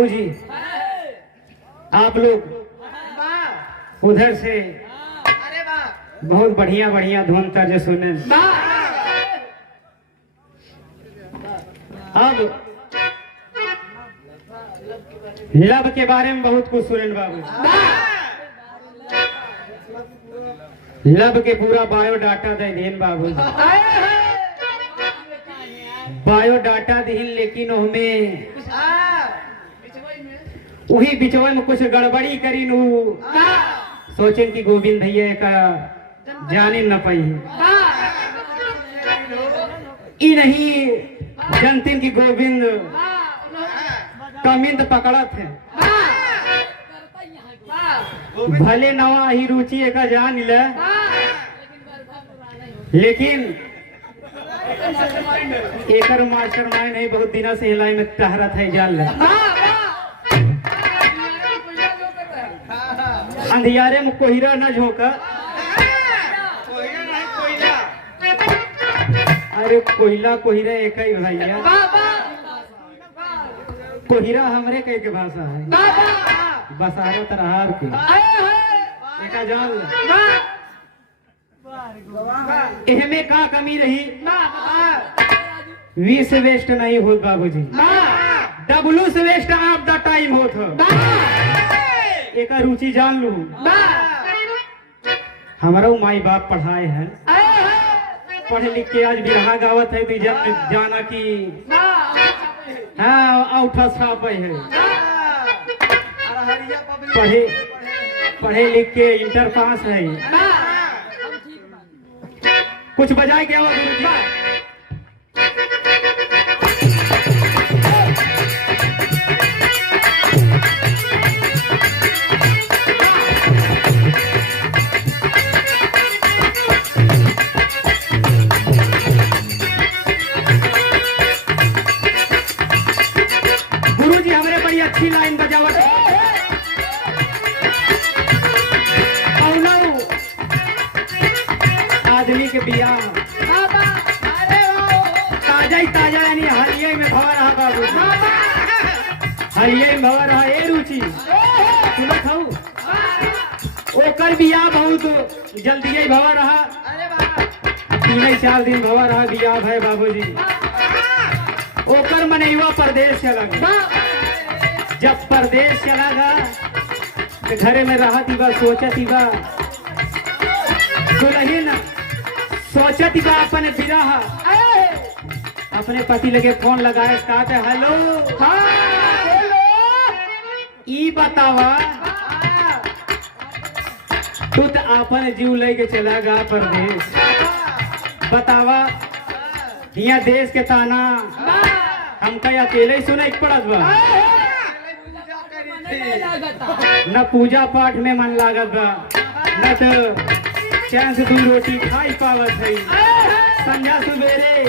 बाबूजी आप लोग उधर से बहुत बढ़िया बढ़िया धुन तर्ज सुने। अब लब के बारे में बहुत कुछ सुने बाबू। लब के पूरा बायोडाटा दे देन बाबू। बायोडाटा दीन लेकिन उसमें वही बिचवा में कुछ गड़बड़ी करी नू सोचें कि गोविंद भैया का जाने न पाई ई नहीं जानते कि गोविंद कमिंद पकड़ा थे भले नवा ही रुचि का जान ले लेकिन एकर मास्टर माइंड नहीं बहुत दिनों से हिलाई में टहरत है जान ले अंधियारे में कोहिरा न झोंका। अरे कोयला कोहिरा एक ही भैया कोहिरा हमरे कई के भाषा है बसारा तरहार की एका जान एहमे का कमी रही वी से वेस्ट नहीं हो बाबूजी डब्लू से वेस्ट ऑफ द टाइम होत एक रुचि जान लू हमारा माई बाप पढ़ाए हैं पढ़े लिख के आज बिरहा गावत है जब जाना कि हाँ औठा छाप है पढ़े पढ़े लिख के इंटर पास है कुछ बजाय क्या हुआ गुरुजी अच्छी लाइन बजावट आदमी के बियाह ताजा ही ताजा यानी हरिये में भवा रहा बाबू हरिये में भवा रहा ए रुचि सुनत हूँ ओकर बियाह बहुत जल्दी ही भवा रहा 3-4 दिन भवा रहा बियाह है बाबूजी ओकर मनैवा परदेश चला गया जब परदेश चला गया तो घरे में रहा थी बा सोचा थी बा दुल्हन सोचा थी बा अपने बिरहा अपने पति लगे फोन लगाए कहते हेलो ई बतावा तू तो अपन जीव लेके चला गया परदेश बतावा यहाँ देश के ताना हमका अकेले ही सुनाई पड़त बा न पूजा पाठ में मन लागत बा न तो चैन से 2 रोटी खाई पावत है संध्या सुबेरे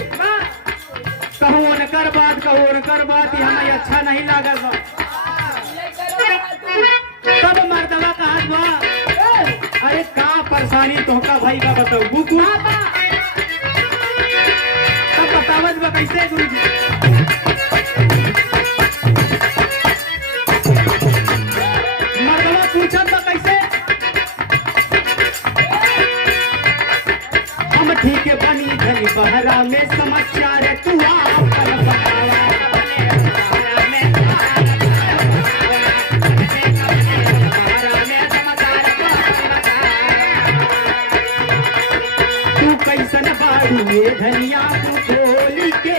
कहूँ उनकर बात हमें अच्छा नहीं लागत बा तब मर्दवा कहत बा अरे का परेशानी तोहका भाई का बताऊ बुकू तब बतावत बा कैसे गुरुजी ठीक बनी धनी बहरा में समाचार तू तू कैसन बारू धनिया तू खोल के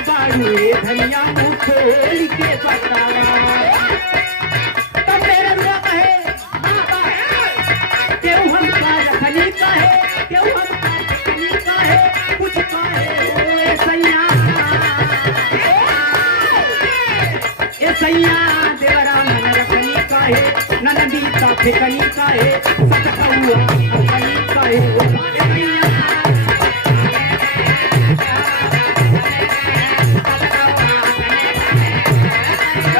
धनिया मुँह खोल के बतावा तब मेरा रुआ कहे क्यों हम का रखनी का है क्यों हम का रखनी का है कुछ कहे ए सैया देवरा मन रखनी का है ननदी का फेकनी का है सच कहूँ रखनी का है Yeah.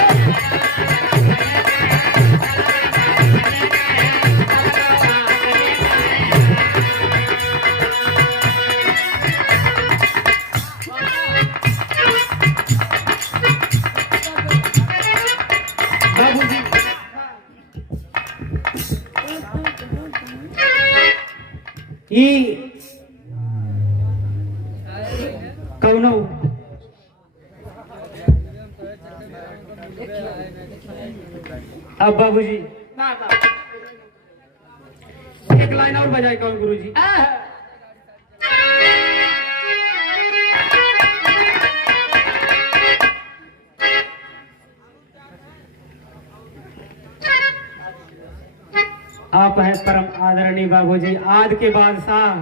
ई कौनो अब बाबूजी एक लाइन और बजाए कौन गुरुजी। आप हैं परम आदरणीय बाबूजी, आद के बादशाह,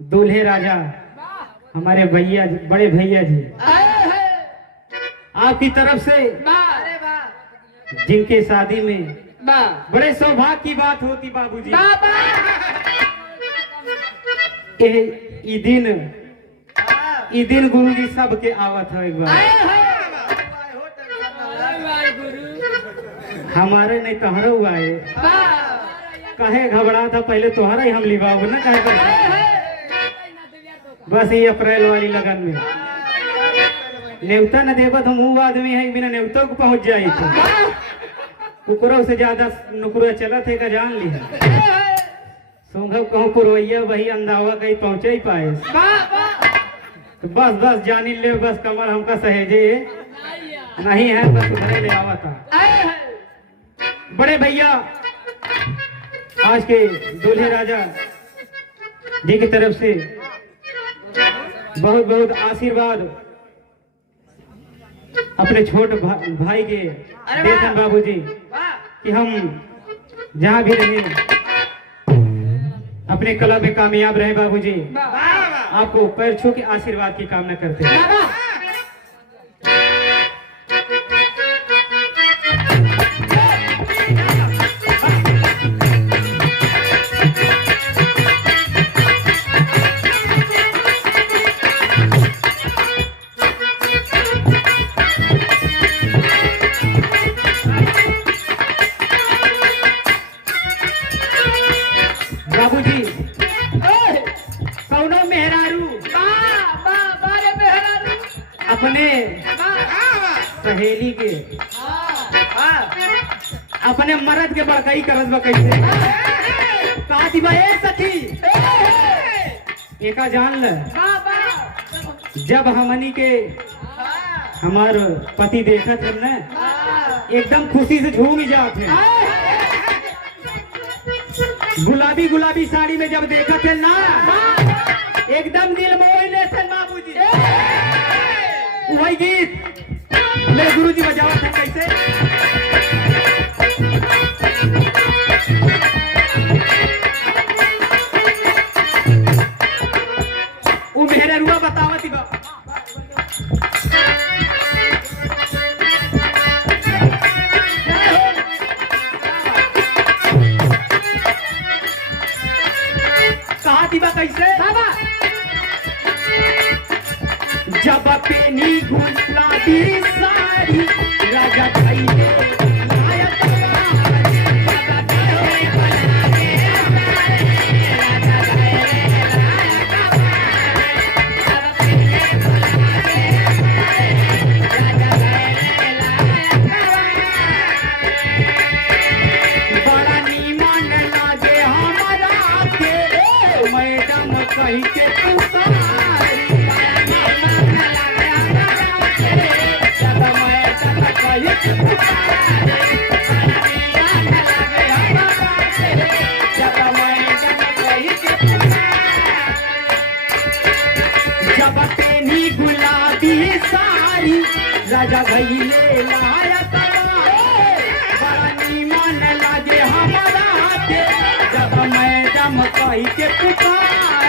दूल्हे राजा, हमारे भैया बड़े भैया जी, आपकी तरफ से जिनके शादी में बड़े सौभाग्य की बात होती बाबूजी, ई दिन गुरुजी सबके आवत हो एक बार। हमारे नहीं तोहरा हुआ है, कहे घबरा था पहले तोहरा ही हम लिबाब न कहे कर। बस ये अप्रैल वाली लगन में नेवता न देवत हम वो आदमी है बिना नेवता को पहुंच जाए कुकुरों से ज्यादा नुकुरा चला थे का जान लिया सोंघब कहूँ पुरवैया वही अंदावा कहीं पहुंचे ही पाए। तो बस बस जानी ले बस कमर हमका सहेजे नहीं है बस उधरे ले आवा था। बड़े भैया आज के दूल्हे राजा जी की तरफ से बहुत बहुत आशीर्वाद अपने छोटे भाई के देते बाबूजी कि हम जहाँ भी रहे अपने कला में कामयाब रहे बाबूजी। आपको पैर छू के आशीर्वाद की कामना करते हैं। बाबूजी कौनो मेहरारू अपने सहेली के अपने मर्द के बड़काई करत बा कैसे का दिबा ए सखी एका जान ल जब हमनी के हमार पति देखत है ना एकदम खुशी से झूम जाते हैं। गुलाबी गुलाबी साड़ी में जब देखा थे ना एकदम दिल मोह लेते बाबूजी। वही गीत मेरे गुरुजी बजावा थे कैसे वो मेरे रुआ बतावा थी बा कैसे जब पेनी गुलाबी साड़ी राजा भाई बड़ा नीमन लागे हमारा के मैडम कही के जब पेनी गुलाबी साड़ी राजा भैले लाया बड़ा नीमन लागे हमारा जब मैडम कही के पुकार